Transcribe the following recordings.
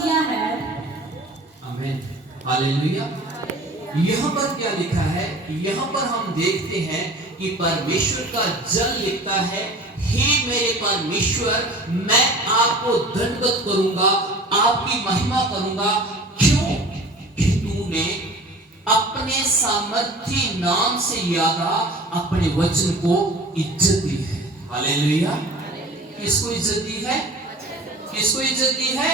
दिया है। आमीन, हालेलुया। यहाँ पर क्या लिखा है? यहाँ पर हम देखते हैं कि परमेश्वर का जन लिखता है, हे मेरे परमेश्वर, मैं आपको दंडवत करूंगा, आपकी महिमा करूंगा। क्यों? कि तूने अपने सामर्थी नाम से ज्यादा अपने वचन को इज्जत दी है। हालेलुया। किसको इज्जत दी है? किसको इज्जत दी है?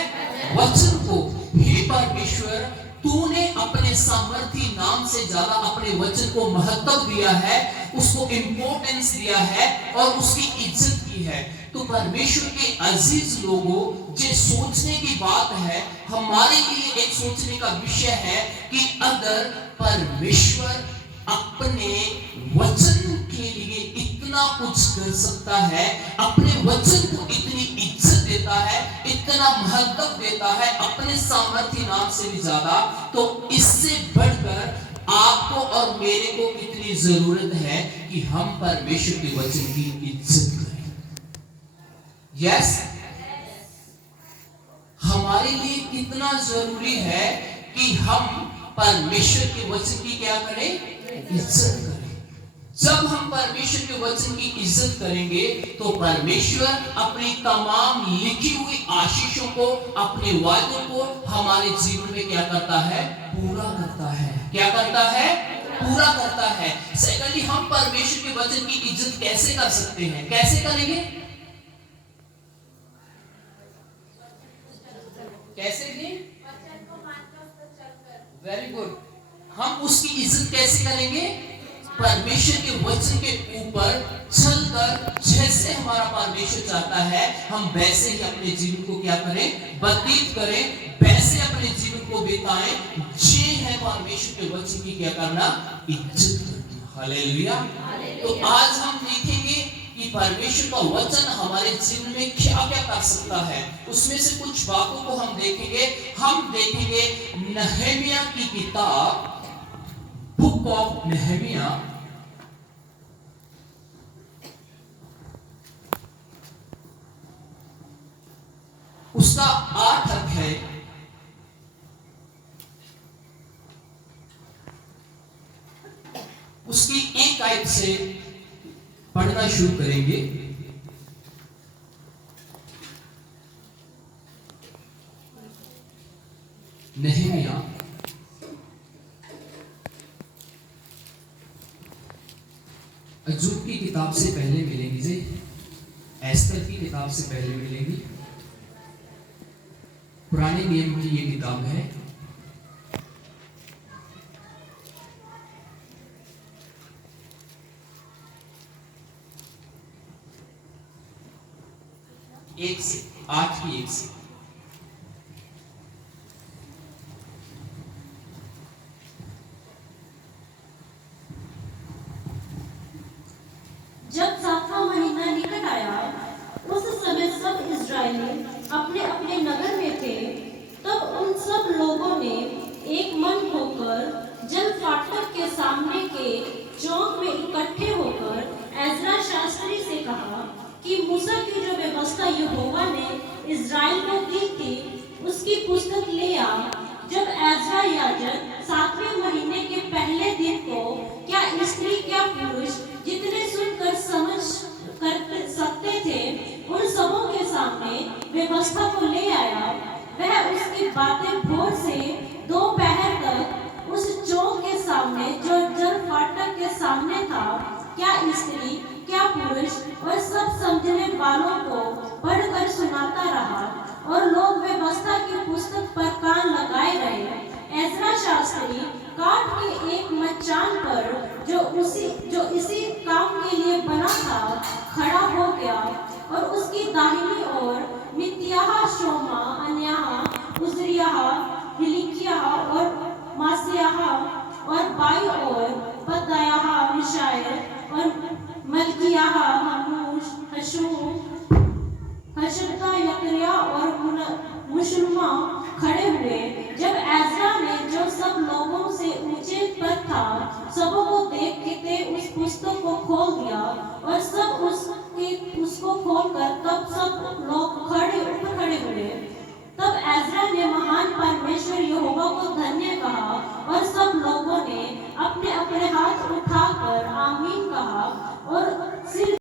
वचन को। हे परमेश्वर, तूने अपने सामर्थी नाम से ज्यादा अपने वचन को महत्व दिया है, उसको इंपॉर्टेंस दिया है और उसकी इज्जत की है। तो परमेश्वर के अजीज लोगों, जो सोचने की बात है, हमारे लिए एक सोचने का विषय है कि अगर परमेश्वर अपने वचन के लिए इतना कुछ कर सकता है, अपने वचन को इतनी इज्जत देता है, इतना महत्व देता है अपने सामर्थ्य नाम से भी ज्यादा, तो इससे बढ़कर आपको और मेरे को कितनी जरूरत है कि हम परमेश्वर के वचन की इज्जत करें। यस, हमारे लिए कितना जरूरी है कि हम परमेश्वर के वचन की क्या करें? इज्जत करें। जब हम परमेश्वर के वचन की इज्जत करेंगे तो परमेश्वर अपनी तमाम लिखी हुई आशीषों को, अपने वादों को हमारे जीवन में क्या करता है? पूरा करता है। क्या करता है? पूरा करता है। सेकंडली, हम परमेश्वर के वचन की इज्जत कैसे कर सकते हैं? कैसे करेंगे? कैसे भी? Very good. हम उसकी इज्जत कैसे करेंगे? परमेश्वर के वचन के ऊपर चलकर, जैसे हमारा परमेश्वर चाहता है हम वैसे ही अपने जीवन को क्या करें? व्यतीत करें, वैसे अपने जीवन को बिताएं। ये है परमेश्वर के वचन की क्या करना? इज्जत करना। हालेलुया। तो आज हम देखेंगे कि परमेश्वर का वचन हमारे जीवन में क्या क्या कर सकता है। उसमें से कुछ बातों को हम देखेंगे। हम देखेंगे नहम्याह की किताब, बुक ऑफ नहम्याह, उसका 8 अध्याय, उसकी 1 आयत से पढ़ना शुरू करेंगे। नहम्याह अय्यूब की किताब से पहले मिलेंगी, जी एस्तर की किताब से पहले मिलेंगी। पुराने नियम की ये किताब है। एक से 8 की 1 से। जब 7वां महीना निकट आया, उस समय सब इस्राएली अपने अपने नगर में थे। तब उन सब लोगों ने एक मन होकर जल फाटक के सामने के चौक में इकट्ठे होकर एजरा शास्त्री से कहा कि मूसा की जो व्यवस्था यहोवा ने इस्राएल को दी थी, उसकी पुस्तक ले आ। जब एजरा याजक 7वें महीने के पहले दिन को क्या स्त्री क्या पुरुष जितने सुनकर समझ कर सकते थे, उन सबों के सामने व्यवस्था को ले आया। वह उसकी बातें भोर से दोपहर तक उस चौक के सामने जो जल फाटक के सामने था, क्या स्त्री क्या पुरुष और सब समझने वालों को पढ़कर सुनाता रहा, और लोग व्यवस्था की पुस्तक पर कान लगाए रहे। एजरा शास्त्री काठ के एक मचान पर जो इसी काम के लिए बना था खड़ा हो गया, और उसकी दाहिनी ओर मित्याह, शोमा, अन्याह, उजरियाह, हिलिकियाह और मासियाह, और बाई ओर बदायाह, मिशाएल और मल्कियाह, हनूश, हशूम, हशबता, यकरिया और मुशल्मा खड़े हुए। जब एजरा ने जो सब लोगों से ऊंचे पर था सबों को देखते उस पुस्तक को खोल दिया, और सब उसको खोलकर तब सब